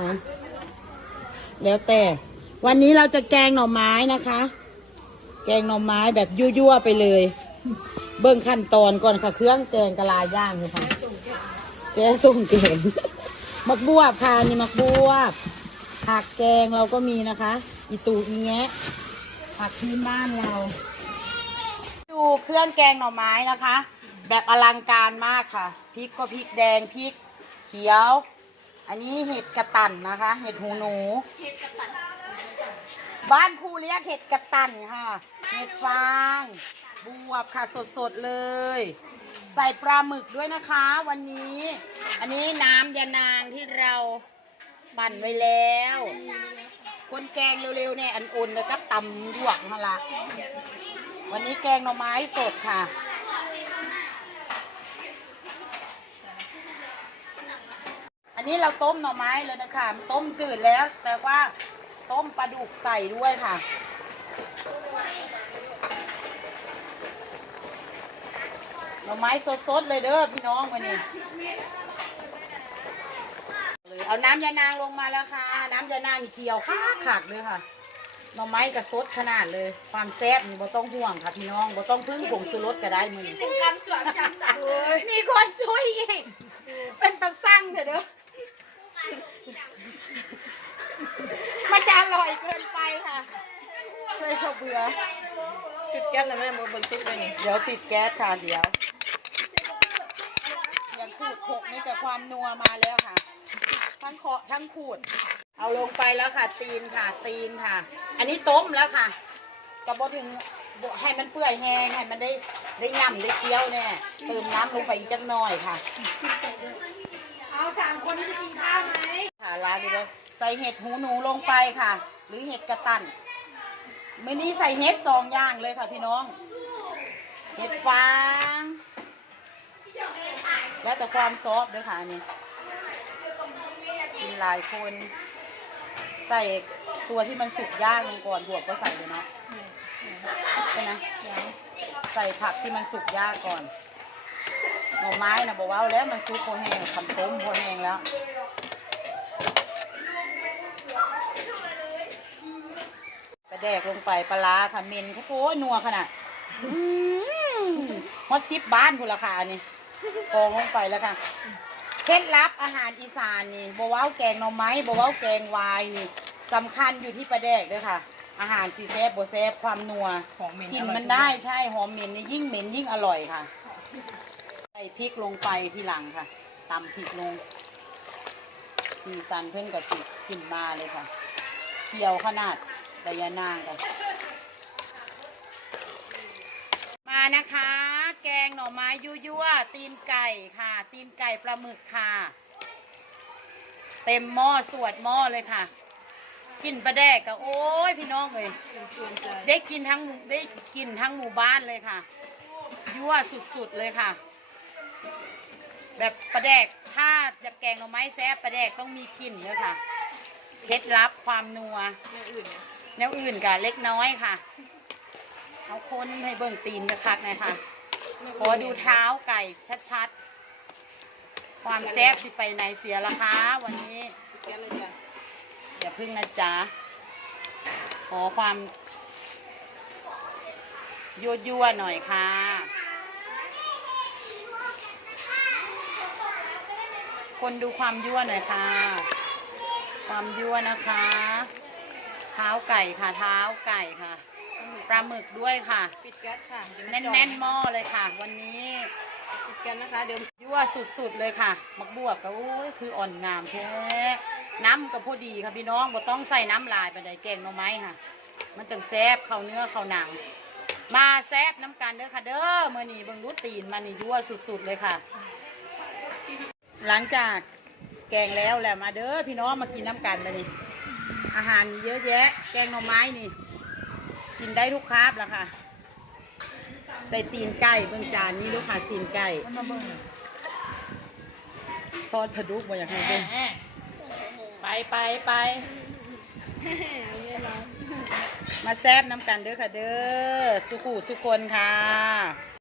นะแล้วแต่ วันนี้เราจะแกงหน่อไม้นะคะ แกงหน่อไม้แบบยั่วๆไปเลย เบิ่งขั้นตอนก่อนค่ะ เครื่องแกงกะลาย่างเลยค่ะแกงส่งแกงมักบวบค่ะนี่มักบวบผักแกงเราก็มีนะคะ อีตูอีแงะผักพื้นบ้านเรา ดูเครื่องแกงหน่อไม้นะคะ แบบอลังการมากค่ะพริกก็พริกแดงพริกเขียว อันนี้เห็ดกระตันนะคะ เห็ดหูหนูบ้านครูเรียกเห็ดกระตันค่ะ เห็ดฟาง บวบค่ะสดๆเลย ใส่ปลาหมึกด้วยนะคะ วันนี้ อันนี้น้ำยานางที่เราปั่นไว้แล้ว คนแกงเร็วๆเนี่ยอันอุ่นแล้วก็ตำหยวกมาละวันนี้แกงหน่อไม้สดค่ะ นนี้เราต้มหน่อไม้เลยนะคะต้มจืดแล้ว แต่ว่าต้มปลาดุกใส่ด้วยค่ะ หน่อไม้สดๆเลยเด้อพี่น้องวันนี้เอาน้ำยานางลงมาแล้วค่ะ น้ำยานางนี่เคี่ยวคักคักๆเลยค่ะหน่อไม้กระสดขนาดเลย ความแซ่บนี่บ่ต้องห่วงค่ะพี่น้องบ่ต้องพึ่งผงสุรสก็ได้มือนี้กำสวนจำสัตว์มีคนช่วยอีกเป็นตะสั่งเถอะเด้อมันจะอร่อยเกินไปค่ะ เลยเขาเบื่อจุดแก๊สนะแม่มาเบิ่งซุปเลยนี่เดี๋ยวติดแก๊สค่ะเดี๋ยวยังขูดขกนี่แต่ความนัวมาแล้วค่ะ ทั้งเคาะทั้งขูด เอาลงไปแล้วค่ะ ตีนค่ะ ตีนค่ะ อันนี้ต้มแล้วค่ะกระบอกถึงบ่ให้มันเปื่อยแห้งให้มันได้ได้ย่ำได้เคี้ยวแน่เติมน้ำลงไปอีกจักหน่อยค่ะ เอาสามคนนี้จะกินข้าวไหมค่ะร้านนี้เลยใส่เห็ดหูหนูลงไปค่ะ หรือเห็ดกระตัน มื้อนี้ใส่เห็ดสองอย่างเลยค่ะพี่น้องเห็ดฟาง แล้วแต่ความซอฟด้วยค่ะนี่มีหลายคน ใส่ตัวที่มันสุกย่างลงก่อนบวกก็ใส่เลยเนาะใช่ไหมใส่ผักที่มันสุกย่างก่อนหน่อไม้นะบอกว่าเอาแล้วมันซุกโคแห้งคำต้มโคแห้งแล้ว กระ แดกลงไปปลาร้าค่ะเมนเขาโอ้ยนัวขนาดอื้อฮอตซิปบ้านคุณราคานี่กองลงไปแล้วค่ะเคล็ดลับอาหารอีสานนี่บว้าวแกงหน่อไม้บว้าวแกงวายนี่สำคัญอยู่ที่ปลาแดกด้วยค่ะ อาหารซีแซบโบแซบความนัวของเหม็นกลินมันได้ใช่หอมเหม็นนี่ยิ่งเหม็นยิ่งอร่อยค่ะใส่พริกลงไปทีหลังค่ะตำพริกลงสีสันเพื่อนกับสีขึ้นมาเลยค่ะเคี่ยวขนาด ระยะนางกันมานะคะ แกงหน่อไม้ยั่วๆตีนไก่ค่ะ ตีนไก่ปลาหมึกค่ะ เต็มหม้อสวดหม้อเลยค่ะ กินปลาแดกก็โอ้ยพี่น้องเลยได้กินทั้งได้กินทั้งหมู่บ้านเลยค่ะ ยั่วสุดๆเลยค่ะ แบบปลาแดกถ้าจะแกงหน่อไม้แซ่บปลาแดกต้องมีกลิ่นเลยค่ะเคล็ดลับความนัวอย่างอื่น แนวอื่นกะเล็กน้อยค่ะ เอาคนให้เบิ่งตีนคักหน่อยคะขอดูเท้าไก่ชัดๆ ความแซ่บสิไปไหนเสียละคะวันนี้อย่าพึ่งนะจ๊ะขอความยั่วๆหน่อยค่ะ คนดูความยั่วหน่อยค่ะ ความยั่วนะคะ เท้าไก่ค่ะเท้าไก่ค่ะ ปลาหมึกด้วยค่ะ ปิดแก๊สค่ะเดี๋ยวแน่นๆหม้อเลยค่ะ วันนี้ปิดแก๊สนะคะ เดี๋ยวยั่วสุดๆเลยค่ะมักบวบก็โอ้ยคืออ่อนงามแท้น้ำก็พอดีค่ะพี่น้องบ่ต้องใส่น้ำลายไปได้แกงหน่อไม้ค่ะ มันจังแซ่บเข้าเนื้อเข้าหนัง มาแซ่บน้ำกันเด้อค่ะ เด้อมื่อนี้เบิ่งรูตีนมานี่ยั่วสุดๆเลยค่ะ หลังจากแกงแล้วแหละมาเด้อพี่น้องมากินน้ำกันมานี่ อาหารมีเยอะแยะ แกงหน่อไม้นี่ กินได้ทุกคราบแล้วค่ะ ใส่ตีนไก่เบิ่งจานนี้ลูกค่ะตีนไก่มาเบิ่งทอดผดุกมาอยากให้เบิ่งไปไปไปมาแซบน้ำกันเด้อค่ะเด้อสุขุสุคนค่ะ